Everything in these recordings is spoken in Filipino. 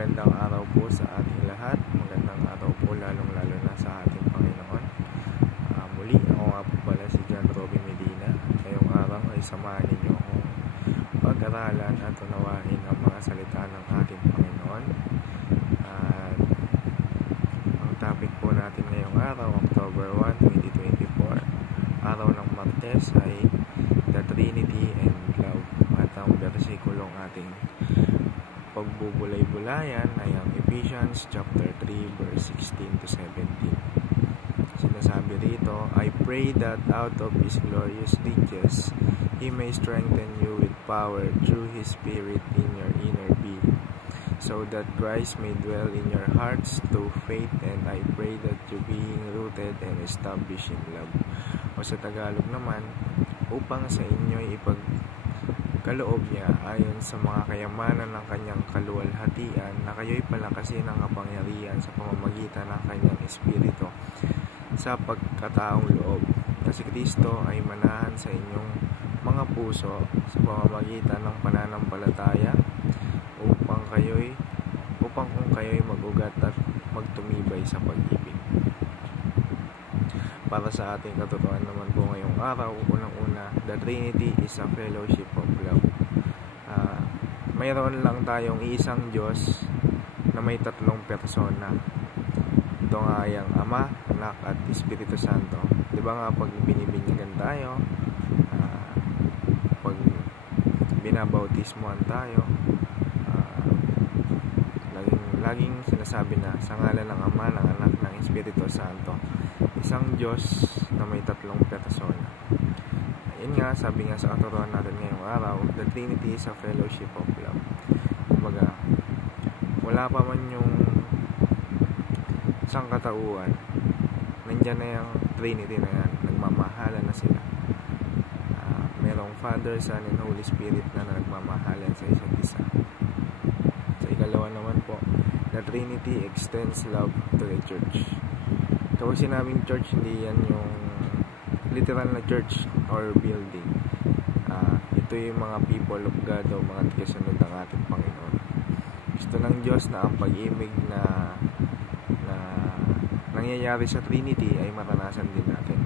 Magandang araw po sa ating lahat. Magandang araw po lalong-lalo na sa ating Panginoon. Muli, ako nga po pala si John Robin Medina. Ngayong araw ay samahan ninyo akong pag-aralan at unawain ang mga salita ng ating Panginoon. At ang topic po natin ngayong araw, October 1, 2024, araw ng Martes, ay The Trinity and Love. At ang versikulong ating pagbubulay-bulayan ay ang Ephesians chapter 3 verse 16 to 17. Sinasabi rito, I pray that out of His glorious riches He may strengthen you with power through His Spirit in your inner being, so that Christ may dwell in your hearts through faith, and I pray that you being rooted and established in love. O sa Tagalog naman, upang sa inyo'y kaloob niya ayon sa mga kayamanan ng kanyang kaluwalhatian, na kayo'y palakasin ng kapangyarihan sa pamamagitan ng kanyang Espiritu sa pagkataong loob, na si Kristo ay manahan sa inyong mga puso sa pamamagitan ng pananampalataya, upang kung kayo'y mag-ugat at magtumibay sa pag-ibig. Para sa ating katotohanan naman po ngayong araw, unang-una, the Trinity is a fellowship of love. Mayroon lang tayong isang Diyos na may tatlong persona. Ito nga ay ang Ama, Anak at Espiritu Santo. Di ba nga pag binibinyagan tayo, pag binabautismohan tayo, laging sinasabi na sa ngalan ng Ama, ng Anak, ng Espiritu Santo. Isang Diyos na may tatlong persona. Yun nga, sabi nga sa katotohanan natin ngayong araw, the Trinity is a fellowship of love. Kumbaga, wala pa man yung sangkatauhan, nandyan na yung Trinity na yan, nagmamahalan na sila. Merong Father, Son, and Holy Spirit na nagmamahalan sa isa't isa. Sa ikalawa naman po, the Trinity extends love to the church. Kapag sinabing church, hindi yan yung literal na church or building. Ito yung mga people of God o mga tigasunod ng ating Panginoon. Gusto ng Diyos na ang pag-ibig na nangyayari sa Trinity ay maranasan din natin.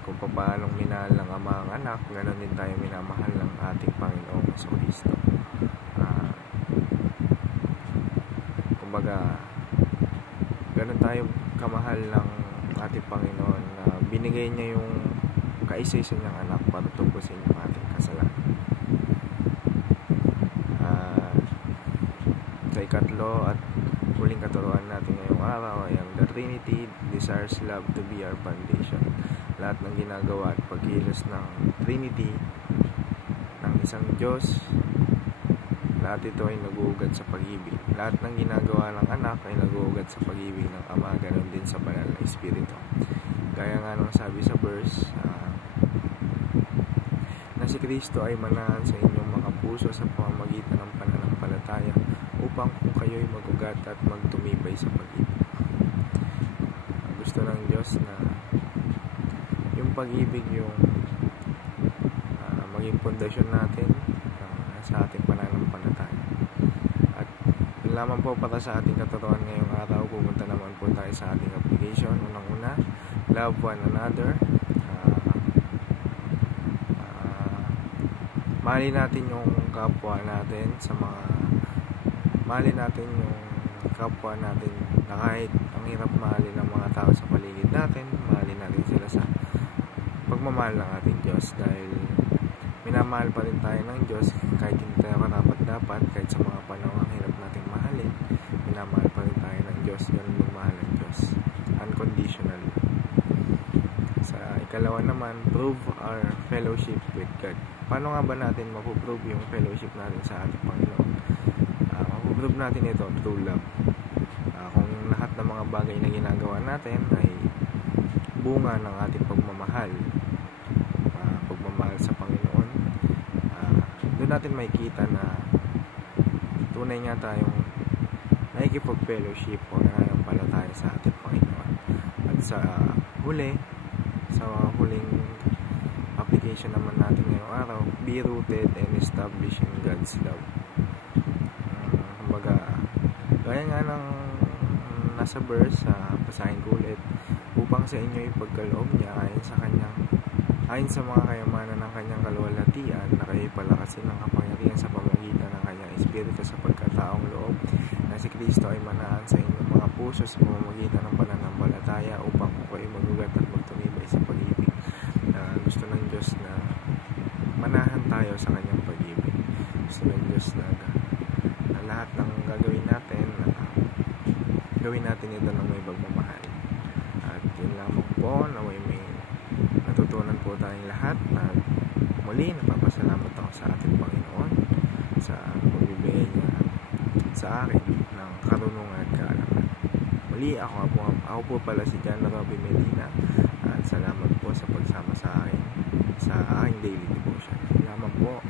Kung paanong minahal ng Ama ang Anak, ganoon din tayo minamahal ng ating Panginoong Kristo. Kumbaga, ganoon tayo kamahal ng ating Panginoon na binigay niya yung kaisa-isa niyang anak para tubusin yung ating kasalanan. Sa ikatlo at huling katuruan natin ngayong araw ay ang the Trinity desires love to be our foundation. Lahat ng ginagawa at pagkilos ng Trinity ng isang Diyos, lahat ito ay nag-uugat sa pag-ibig. Lahat ng ginagawa ng anak ay nag-uugat sa pag-ibig ng Ama, ganoon din sa banal na Espiritu. Gaya nga nung sabi sa verse, na si Kristo ay manahan sa inyong mga puso sa pamamagitan ng pananampalataya, upang kung kayo'y mag-ugat at magtumibay sa pag-ibig. Gusto ng Diyos na yung pag-ibig yung maging pundasyon natin sa ating pananampalataya. At yun lamang po para sa ating katotohanan ngayong araw. Pumunta naman po tayo sa ating application. Unang-una, love one another. Mahalin natin yung kapwa natin mahalin natin yung kapwa natin na kahit ang hirap mahalin ng mga tao sa paligid natin, mahalin natin sila sa pagmamahal ng ating Diyos, dahil minamahal pa rin tayo ng Diyos kahit hindi tayo karapat-dapat. Kahit sa mga panahon ang hirap nating mahalin, minamahal pa rin tayo ng Diyos. Ganun magmahal ng Diyos, unconditionally. Sa ikalawa naman, prove our fellowship with God. Paano nga ba natin mapuprove yung fellowship natin sa ating Panginoon? Mapuprove natin ito through love. Kung lahat ng mga bagay na ginagawa natin ay bunga ng ating pagmamahal sa Panginoon, doon natin makikita na tunay nga tayong nakikipag-fellowship o nananampalataya sa ating Panginoon. At sa huling application naman natin ngayong araw, be rooted and established in God's love. Kumbaga, Gaya nga ng nasa verse, basahin ko ulit, upang sa inyo ipagkaloob niya ayon sa mga kayamanan ng kanyang kaluwalhatian, na kayo'y palakasin ng kapangyarihan sa pamamagitan ng kanyang Espiritu sa pagkataong loob, na si Kristo ay manaan sa inyong mga puso sa pamamagitan ng pananampalataya, upang kayo'y magugat at magtumibay sa pag-ibig. Gusto ng Diyos na manahan tayo sa kanyang pag-ibig. Gusto ng Diyos na lahat ng gagawin natin, gawin natin ito ng may pagmamahal. At yun lamang po, naway may natutunan po tayong lahat. At muli, napapasalamat ako sa ating Panginoon sa pagbibigay niya sa akin ng karunungan at kaalaman. Muli, ako po pala si John Robby Medina, at salamat po sa pagsama sa akin sa aking daily devotion. Salamat po.